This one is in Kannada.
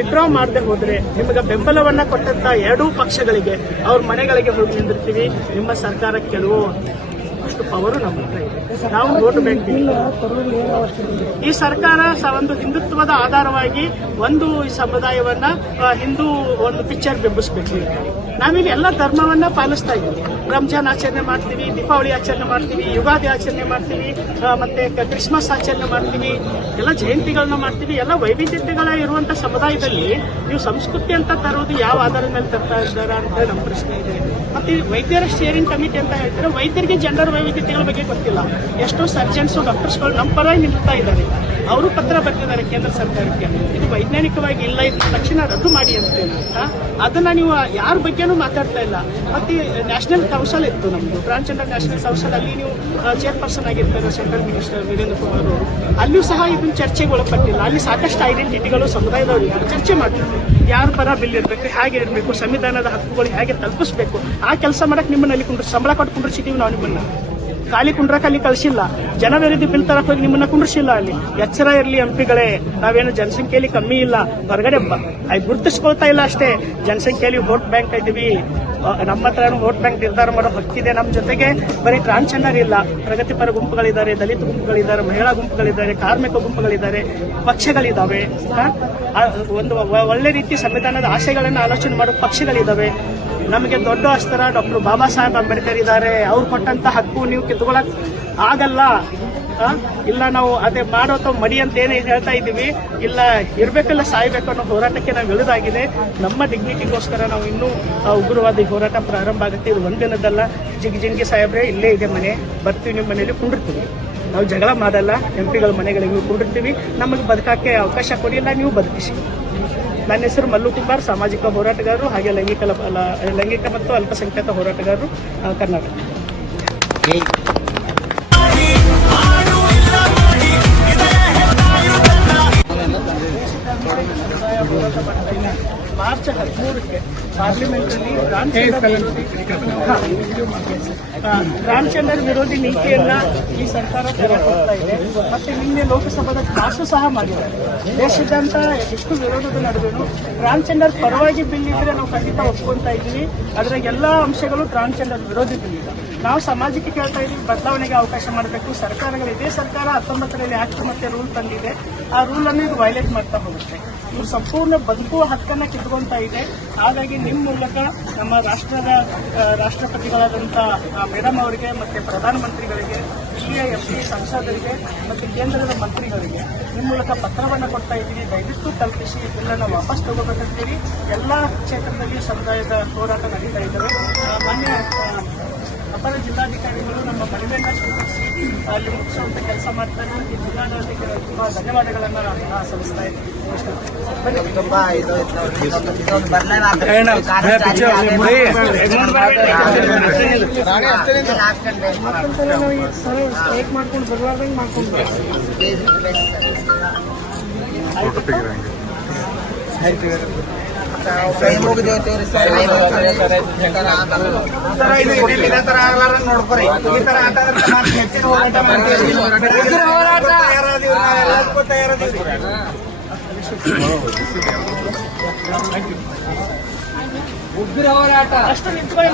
ವಿಡ್ರಾ ಮಾಡದೆ ಹೋದ್ರೆ ನಿಮಗೆ ಬೆಂಬಲವನ್ನ ಕೊಟ್ಟಂತ ಎರಡೂ ಪಕ್ಷಗಳಿಗೆ ಅವ್ರ ಮನೆಗಳಿಗೆ ಹೋಗಿ ನಿಂದಿರ್ತೀವಿ. ನಿಮ್ಮ ಸರ್ಕಾರ ಕೆಲವು ಅಷ್ಟು ಪವರು ನಮ್ಮ ಹತ್ರ ಇದೆ. ನಾವು ವೋಟ್ ಬ್ಯಾಂಕ್ ಈ ಸರ್ಕಾರ ಒಂದು ಹಿಂದುತ್ವದ ಆಧಾರವಾಗಿ ಒಂದು ಸಮುದಾಯವನ್ನ ಹಿಂದೂ ಒಂದು ಪಿಕ್ಚರ್ ಬಿಂಬಿಸಬೇಕು. ನಾವಿಲ್ಲಿ ಎಲ್ಲ ಧರ್ಮವನ್ನ ಪಾಲಿಸ್ತಾ ಇದ್ದೀವಿ. ರಂಜಾನ್ ಆಚರಣೆ ಮಾಡ್ತೀವಿ, ದೀಪಾವಳಿ ಆಚರಣೆ ಮಾಡ್ತೀವಿ, ಯುಗಾದಿ ಆಚರಣೆ ಮಾಡ್ತೀವಿ, ಮತ್ತೆ ಕ್ರಿಸ್ಮಸ್ ಆಚರಣೆ ಮಾಡ್ತೀವಿ, ಎಲ್ಲ ಜಯಂತಿಗಳನ್ನ ಮಾಡ್ತೀವಿ. ಎಲ್ಲ ವೈವಿಧ್ಯತೆಗಳ ಇರುವಂತ ಸಮುದಾಯದಲ್ಲಿ ನೀವು ಸಂಸ್ಕೃತಿ ಅಂತ ತರೋದು ಯಾವ ಆಧಾರದ ಮೇಲೆ ತರ್ತಾ ಇದ್ದಾರಾ ಅಂತ ನಮ್ಮ ಪ್ರಶ್ನೆ ಇದೆ. ಮತ್ತೆ ವೈದ್ಯರ ಸ್ಟಿಯರಿಂಗ್ ಕಮಿಟಿ ಅಂತ ಹೇಳ್ತಾರೆ, ವೈದ್ಯರಿಗೆ ಜೆಂಡರ್ ವೈವಿಧ್ಯತೆಗಳ ಬಗ್ಗೆ ಗೊತ್ತಿಲ್ಲ. ಎಷ್ಟೋ ಸರ್ಜನ್ಸ್ ಡಾಕ್ಟರ್ಸ್ಗಳು ನಮ್ಮ ಪರ ನಿಲ್ತಾ ಇದ್ದಾರೆ. ಅವರು ಪತ್ರ ಬರೆದಿದ್ದಾರೆ ಕೇಂದ್ರ ಸರ್ಕಾರಕ್ಕೆ, ಇದು ವೈಜ್ಞಾನಿಕವಾಗಿ ಇಲ್ಲ, ಇದು ತಕ್ಷಣ ರದ್ದು ಮಾಡಿ ಅಂತ. ಅದನ್ನ ನೀವು ಯಾರ ಬಗ್ಗೆನೂ ಮಾತಾಡ್ತಾ ಇಲ್ಲ. ಮತ್ತೆ ನ್ಯಾಷನಲ್ ಕೌನ್ಸಿಲ್ ಇತ್ತು ನಮ್ದು, ಟ್ರಾನ್ಸ್ಜೆಂಡರ್ ನ್ಯಾಷನಲ್ ಕೌನ್ಸಿಲ್, ಅಲ್ಲಿ ನೀವು ಚೇರ್ಪರ್ಸನ್ ಆಗಿರ್ತಾರೆ ಸೆಂಟ್ರಲ್ ಮಿನಿಸ್ಟರ್ ವೀರೇಂದ್ರ ಕುಮಾರ್ ಅವರು. ಅಲ್ಲಿಯೂ ಸಹ ಇದನ್ನು ಚರ್ಚೆಗೆ ಒಳಪಟ್ಟಿಲ್ಲ. ಅಲ್ಲಿ ಸಾಕಷ್ಟು ಐಡೆಂಟಿಟಿಗಳು ಸಮುದಾಯದವರು ಚರ್ಚೆ ಮಾಡ್ತಾರೆ. ಯಾರ ಪರ ಬಿಲ್ ಇರಬೇಕು, ಹೇಗೆ ಇರಬೇಕು, ಸಂವಿಧಾನದ ಹಕ್ಕುಗಳು ಹೇಗೆ ತಲುಪಿಸಬೇಕು, ಆ ಕೆಲಸ ಮಾಡಕ್ಕೆ ನಿಮ್ಮನ್ನ ಅಲ್ಲಿ ಕುಂಡ್ರಿ ಸಂಬಳ ಕೊಟ್ಟು ಕುಂಡ್ರಿಸಿದೀವಿ ನಾವು. ನಿಮ್ಮನ್ನ ಖಾಲಿ ಕುಂಡ್ರಕ್ಕೆ ಅಲ್ಲಿ ಕಳಿಸಿಲ್ಲ. ಜನವಿರೋಧಿ ಬಿಲ್ ತರಕ್ ಹೋಗಿ ನಿಮ್ಮನ್ನ ಕುಂಡ್ರಿಸಿಲ್ಲ. ಅಲ್ಲಿ ಎಚ್ಚರ ಇರಲಿ ಎಂಪಿಗಳೇ, ನಾವೇನು ಜನಸಂಖ್ಯೆಯಲ್ಲಿ ಕಮ್ಮಿ ಇಲ್ಲ, ಹೊರಗಡೆ ಗುರುತಿಸ್ಕೊಳ್ತಾ ಇಲ್ಲ ಅಷ್ಟೇ. ಜನಸಂಖ್ಯೆಯಲ್ಲಿ ವೋಟ್ ಬ್ಯಾಂಕ್ ಇದ್ದೀವಿ. ನಮ್ಮ ಹತ್ರ ವೋಟ್ ಬ್ಯಾಂಕ್ ನಿರ್ಧಾರ ಮಾಡೋ ಹಕ್ಕಿದೆ. ನಮ್ಮ ಜೊತೆಗೆ ಬರೀ ಟ್ರಾನ್ಸ್ಜೆಂಡರ್ ಇಲ್ಲ, ಪ್ರಗತಿಪರ ಗುಂಪುಗಳಿದ್ದಾರೆ, ದಲಿತ ಗುಂಪುಗಳಿದ್ದಾರೆ, ಮಹಿಳಾ ಗುಂಪುಗಳಿದ್ದಾರೆ, ಕಾರ್ಮಿಕ ಗುಂಪುಗಳಿದ್ದಾರೆ, ಪಕ್ಷಗಳಿದ್ದಾವೆ. ಒಂದು ಒಳ್ಳೆ ರೀತಿ ಸಂವಿಧಾನದ ಆಶಯಗಳನ್ನು ಆಲೋಚನೆ ಮಾಡೋ ಪಕ್ಷಗಳಿದ್ದಾವೆ. ನಮಗೆ ದೊಡ್ಡ ಅಸ್ತ್ರ ಡಾಕ್ಟರ್ ಬಾಬಾ ಸಾಹೇಬ್ ಅಂಬೇಡ್ಕರ್ ಇದ್ದಾರೆ. ಅವ್ರು ಕೊಟ್ಟಂತ ಹಕ್ಕು ನೀವು ಕಿತ್ಕೊಳಕ್ ಆಗಲ್ಲ. ಇಲ್ಲ ನಾವು ಅದೇ ಮಾಡೋ ಅಥವಾ ಮಡಿ ಅಂತ ಏನೇ ಹೇಳ್ತಾ ಇದ್ದೀವಿ, ಇಲ್ಲ ಇರ್ಬೇಕಲ್ಲ ಸಾಯ್ಬೇಕು ಅನ್ನೋ ಹೋರಾಟಕ್ಕೆ ನಾವು ಇಳಿದಾಗಿದೆ. ನಮ್ಮ ಡಿಗ್ನಿಟಿಗೋಸ್ಕರ ನಾವು ಇನ್ನೂ ಉಗ್ರವಾದಿ ಹೋರಾಟ ಪ್ರಾರಂಭ ಆಗುತ್ತೆ. ಇದು ಒಂದಿನದಲ್ಲ. ಜಿಂಗಿ ಸಾಹೇಬ್ರೆ ಇಲ್ಲೇ ಇದೆ ಮನೆ, ಬರ್ತೀವಿ, ನಿಮ್ಮ ಮನೆಯಲ್ಲಿ ಕುಂಡಿರ್ತೀವಿ. ನಾವು ಜಗಳ ಮಾಡಲ್ಲ. ಎಂಪಿಗಳ ಮನೆಗಳಿಗೆ ಕುಂಡಿರ್ತೀವಿ. ನಮಗೆ ಬದುಕಕ್ಕೆ ಅವಕಾಶ ಕೊಡಿಲ್ಲ, ನೀವು ಬದುಕಿಸಿ. ನನ್ನ ಹೆಸರು ಮಲ್ಲು ಕುಂಬಾರ್, ಸಾಮಾಜಿಕ ಹೋರಾಟಗಾರರು, ಹಾಗೆ ಲೈಂಗಿಕ ಮತ್ತು ಅಲ್ಪಸಂಖ್ಯಾತ ಹೋರಾಟಗಾರರು, ಕರ್ನಾಟಕ. ಮಾರ್ಚ್ 13ಕ್ಕೆ ಪಾರ್ಲಿಮೆಂಟಲ್ಲಿ ಟ್ರಾನ್ಸ್ಜೆಂಡರ್ ವಿರೋಧಿ ನೀತಿಯನ್ನ ಈ ಸರ್ಕಾರ ಹೊರಕೊಡ್ತಾ ಇದೆ. ಮತ್ತೆ ನಿನ್ನೆ ಲೋಕಸಭಾದ ಪಾಸು ಸಹ ಮಾಡಿದ್ದಾರೆ. ದೇಶಾದ್ಯಂತ ಎಷ್ಟು ವಿರೋಧದ ನಡುವೆನು ಟ್ರಾನ್ಸ್ಜೆಂಡರ್ ಪರವಾಗಿ ಬಿಲ್ ಇದ್ರೆ ನಾವು ಖಂಡಿತ ಒಪ್ಕೊಂತಾ ಇದ್ದೀವಿ. ಅದರ ಎಲ್ಲಾ ಅಂಶಗಳು ಟ್ರಾನ್ಸ್ಜೆಂಡರ್ ವಿರೋಧಿ ಬಿಲ್ ಇಲ್ಲ. ನಾವು ಸಮಾಜಕ್ಕೆ ಕೇಳ್ತಾ ಇದ್ದೀವಿ, ಬದಲಾವಣೆಗೆ ಅವಕಾಶ ಮಾಡಬೇಕು. ಸರ್ಕಾರಗಳು, ಇದೇ ಸರ್ಕಾರ 19ರಲ್ಲಿ ಆಕ್ಟ್ ಮತ್ತೆ ರೂಲ್ ತಂದಿದೆ. ಆ ರೂಲ್ ಅನ್ನು ಇದು ವೈಲೇಟ್ ಮಾಡ್ತಾ ಹೋಗುತ್ತೆ. ಇವು ಸಂಪೂರ್ಣ ಬದುಕುವ ಹಕ್ಕನ್ನು ಕಿತ್ಕೊಂತಾ ಇದೆ. ಹಾಗಾಗಿ ನಿಮ್ಮ ಮೂಲಕ ನಮ್ಮ ರಾಷ್ಟ್ರಪತಿಗಳಾದಂಥ ಮೇಡಮ್ ಅವರಿಗೆ ಮತ್ತೆ ಪ್ರಧಾನಮಂತ್ರಿಗಳಿಗೆ, ಇಲ್ಲಿಯ MP ಸಂಸದರಿಗೆ ಮತ್ತು ಕೇಂದ್ರದ ಮಂತ್ರಿಗಳಿಗೆ ನಿಮ್ಮ ಮೂಲಕ ಪತ್ರವನ್ನು ಕೊಡ್ತಾ ಇದ್ದೀವಿ. ದಯವಿಟ್ಟು ತಲುಪಿಸಿ, ಇದನ್ನು ವಾಪಸ್ ತಗೋಬೇಕಂತೀವಿ. ಎಲ್ಲ ಕ್ಷೇತ್ರದಲ್ಲಿ ಸಮುದಾಯದ ಹೋರಾಟ ನಡೀತಾ ಇದ್ದಾವೆ. ಮಾನ್ಯ ಅಪರ ಜಿಲ್ಲಾಧಿಕಾರಿಗಳು ನಮ್ಮ ಮನವಿಯನ್ನ ಸ್ವೀಕರಿಸಿ ಅಲ್ಲಿ ಮುಗಿಸುವಂತ ಕೆಲಸ ಮಾಡ್ತಾರೆ. ಈ ಜಿಲ್ಲಾಡಳಿತಕ್ಕೆ ತುಂಬಾ ಧನ್ಯವಾದಗಳನ್ನ ಸಲ್ಲಿಸ್ತಾ ಇದ್ದೀವಿ. ಸ್ಟ್ರೈಕ್ ಮಾಡ್ಕೊಂಡು ಬರಲಾರ್ದಂಗೆ ಮಾಡ್ಕೊಂಡು ನೋಡ್ಕೊರಿ. ಈ ತರ ಹೆಚ್ಚಿನ ಹೋರಾಟ ಮಾಡ್ತೀವಿ. ಉಗ್ರ ಹೋರಾಟ ಅಷ್ಟು ನಿಂತ್ಕೊಳ್ಳಿ.